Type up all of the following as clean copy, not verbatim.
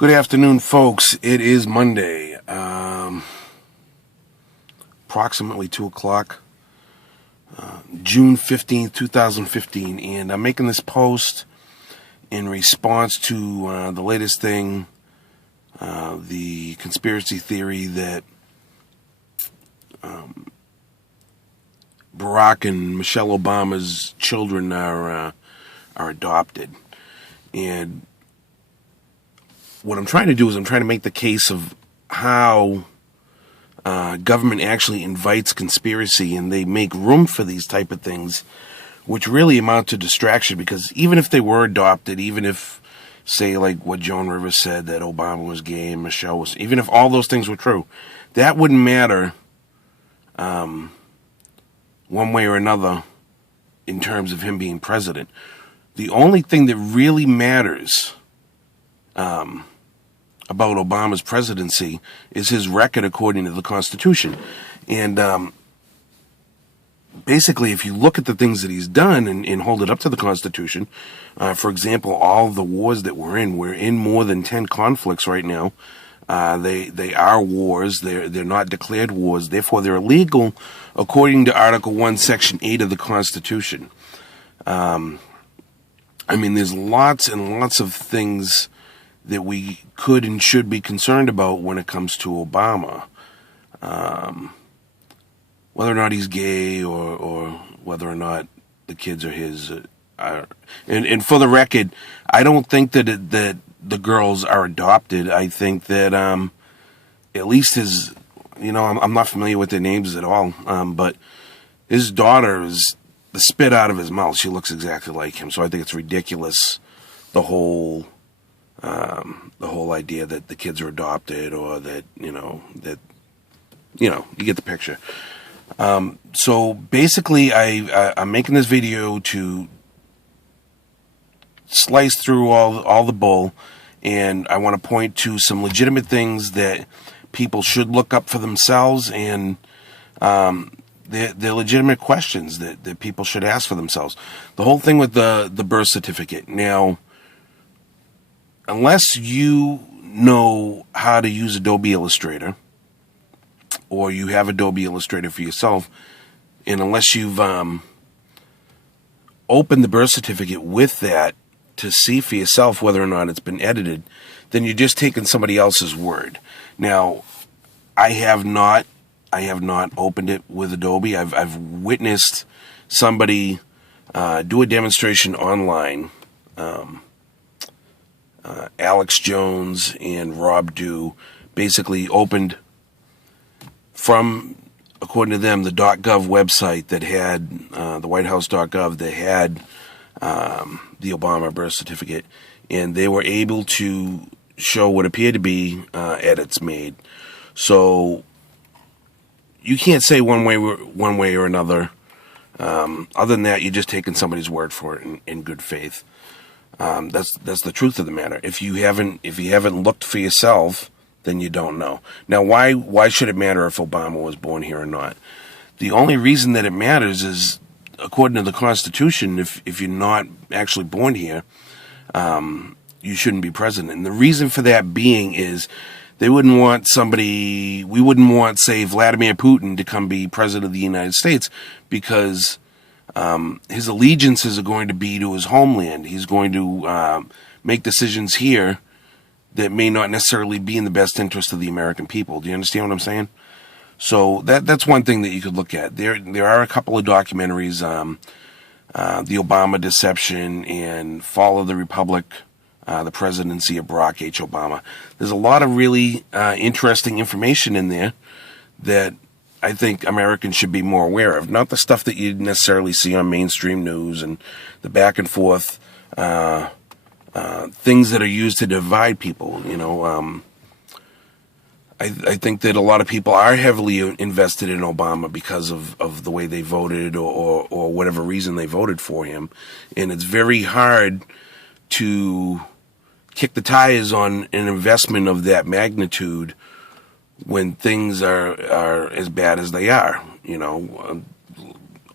Good afternoon, folks. It is Monday, approximately 2 o'clock, June 15th, 2015, and I'm making this post in response to the latest thing, the conspiracy theory that Barack and Michelle Obama's children are adopted. And what I'm trying to do is I'm trying to make the case of how government actually invites conspiracy, and they make room for these type of things, which really amount to distraction. Because even if they were adopted, even if, say, like what Joan Rivers said, that Obama was gay and Michelle was, even if all those things were true, that wouldn't matter one way or another in terms of him being president. The only thing that really matters about Obama's presidency is his record according to the Constitution. And basically, if you look at the things that he's done and hold it up to the Constitution, for example, all the wars that we're in more than 10 conflicts right now. They are wars. They're not declared wars. Therefore, they're illegal according to Article 1, Section 8 of the Constitution. There's lots and lots of things that we could and should be concerned about when it comes to Obama. Whether or not he's gay or whether or not the kids are his. And for the record, I don't think that the girls are adopted. I think that at least his, I'm not familiar with their names at all, but his daughter is the spit out of his mouth. She looks exactly like him. So I think it's ridiculous, the whole idea that the kids are adopted, or that, you get the picture. So basically, I'm making this video to slice through all the bull, and I want to point to some legitimate things that people should look up for themselves, and they're legitimate questions that people should ask for themselves. The whole thing with the birth certificate. Now, unless you know how to use Adobe Illustrator, or you have Adobe Illustrator for yourself, and unless you've opened the birth certificate with that to see for yourself whether or not it's been edited, then you're just taking somebody else's word. Now, I have not opened it with Adobe. I've witnessed somebody do a demonstration online. Alex Jones and Rob Dew basically opened from, according to them, the .gov website that had the WhiteHouse.gov that had the Obama birth certificate, and they were able to show what appeared to be edits made. So you can't say one way or another. Other than that, you're just taking somebody's word for it in good faith. That's the truth of the matter. If you haven't looked for yourself, then you don't know. Now, why should it matter if Obama was born here or not? The only reason that it matters is, according to the Constitution, if you're not actually born here, you shouldn't be president. And the reason for that being is we wouldn't want, say, Vladimir Putin to come be president of the United States, because his allegiances are going to be to his homeland. He's going to make decisions here that may not necessarily be in the best interest of the American people. Do you understand what I'm saying? So that's one thing that you could look at. There are a couple of documentaries, The Obama Deception and Fall of the Republic, the Presidency of Barack H. Obama. There's a lot of really interesting information in there that I think Americans should be more aware of. Not the stuff that you necessarily see on mainstream news and the back and forth things that are used to divide people. I think that a lot of people are heavily invested in Obama because of the way they voted, or whatever reason they voted for him. And it's very hard to kick the tires on an investment of that magnitude when things are as bad as they are.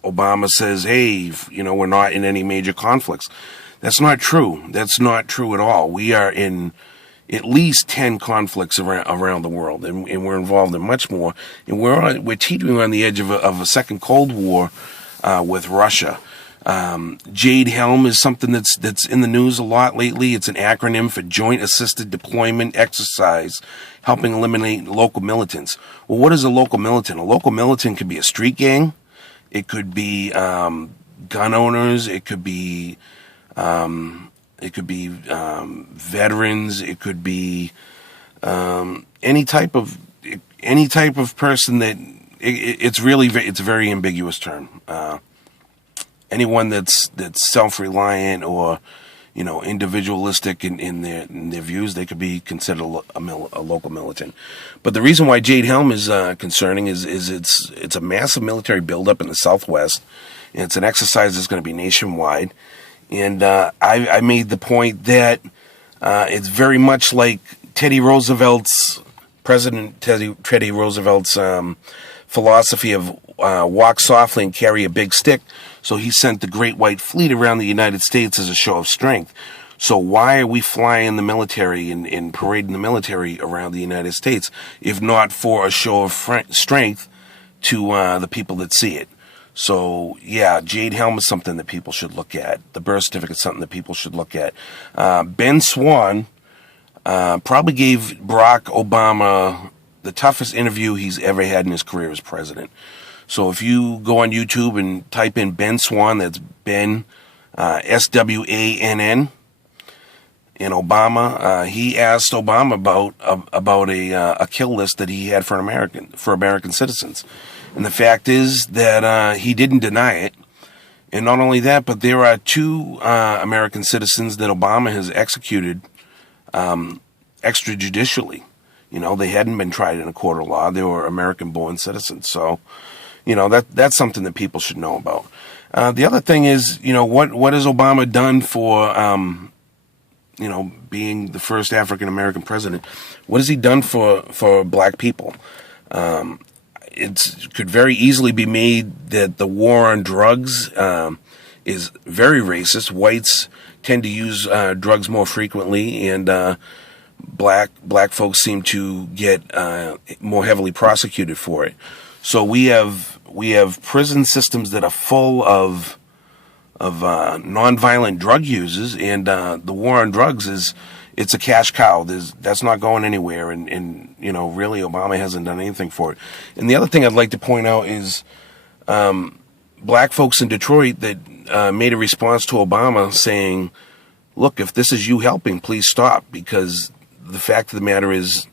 Obama says, hey, we're not in any major conflicts. That's not true. That's not true at all. We are in at least 10 conflicts around the world, and we're involved in much more. And we're teetering on the edge of a second Cold War with Russia. Jade Helm is something that's in the news a lot lately. It's an acronym for Joint Assisted Deployment Exercise, helping eliminate local militants. Well, what is a local militant? A local militant could be a street gang. It could be gun owners. It could be veterans. It could be any type of person that it's a very ambiguous term. Anyone that's self-reliant or individualistic in their views, they could be considered a local militant. But the reason why Jade Helm is concerning is it's a massive military buildup in the Southwest, and it's an exercise that's going to be nationwide. And I made the point that it's very much like President Teddy Roosevelt's philosophy of walk softly and carry a big stick. So he sent the Great White Fleet around the United States as a show of strength. So why are we flying the military and parading the military around the United States, if not for a show of strength to the people that see it? So, yeah, Jade Helm is something that people should look at. The birth certificate is something that people should look at. Ben Swann probably gave Barack Obama the toughest interview he's ever had in his career as president. So if you go on YouTube and type in Ben Swann, that's Ben, Swann, and Obama, he asked Obama about a kill list that he had for American citizens. And the fact is that he didn't deny it. And not only that, but there are 2 American citizens that Obama has executed extrajudicially. They hadn't been tried in a court of law. They were American-born citizens. So, that's something that people should know about. The other thing is, what has Obama done for, being the first African-American president? What has he done for black people? It could very easily be made that the war on drugs is very racist. Whites tend to use drugs more frequently, and black folks seem to get more heavily prosecuted for it. So we have prison systems that are full of nonviolent drug users, and the war on drugs it's a cash cow. That's not going anywhere, and really Obama hasn't done anything for it. And the other thing I'd like to point out is black folks in Detroit that made a response to Obama saying, "Look, if this is you helping, please stop," because the fact of the matter is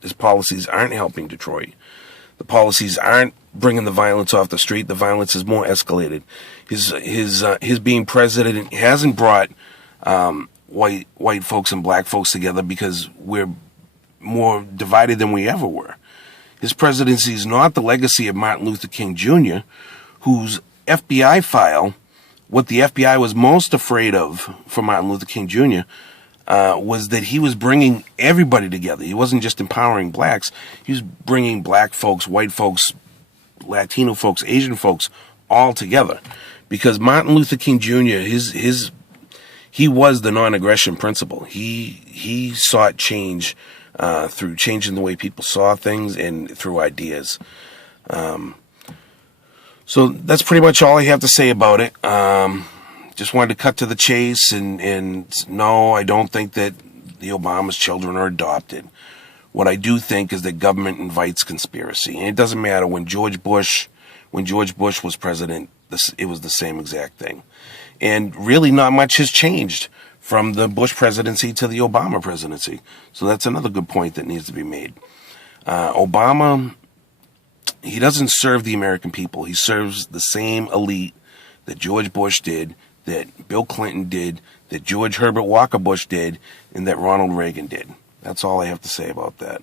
his policies aren't helping Detroit. The policies aren't bringing the violence off the street. The violence is more escalated. His being president hasn't brought white folks and black folks together, because we're more divided than we ever were. His presidency is not the legacy of Martin Luther King Jr., whose FBI file, what the FBI was most afraid of for Martin Luther King Jr., was that he was bringing everybody together. He wasn't just empowering blacks. He was bringing black folks, white folks, Latino folks, Asian folks, all together. Because Martin Luther King Jr., he was the non-aggression principle. He sought change through changing the way people saw things and through ideas. So that's pretty much all I have to say about it. Just wanted to cut to the chase, and no, I don't think that the Obama's children are adopted. What I do think is that government invites conspiracy, and it doesn't matter. When George Bush was president, it was the same exact thing. And really not much has changed from the Bush presidency to the Obama presidency. So that's another good point that needs to be made. Obama, he doesn't serve the American people. He serves the same elite that George Bush did, that Bill Clinton did, that George Herbert Walker Bush did, and that Ronald Reagan did. That's all I have to say about that.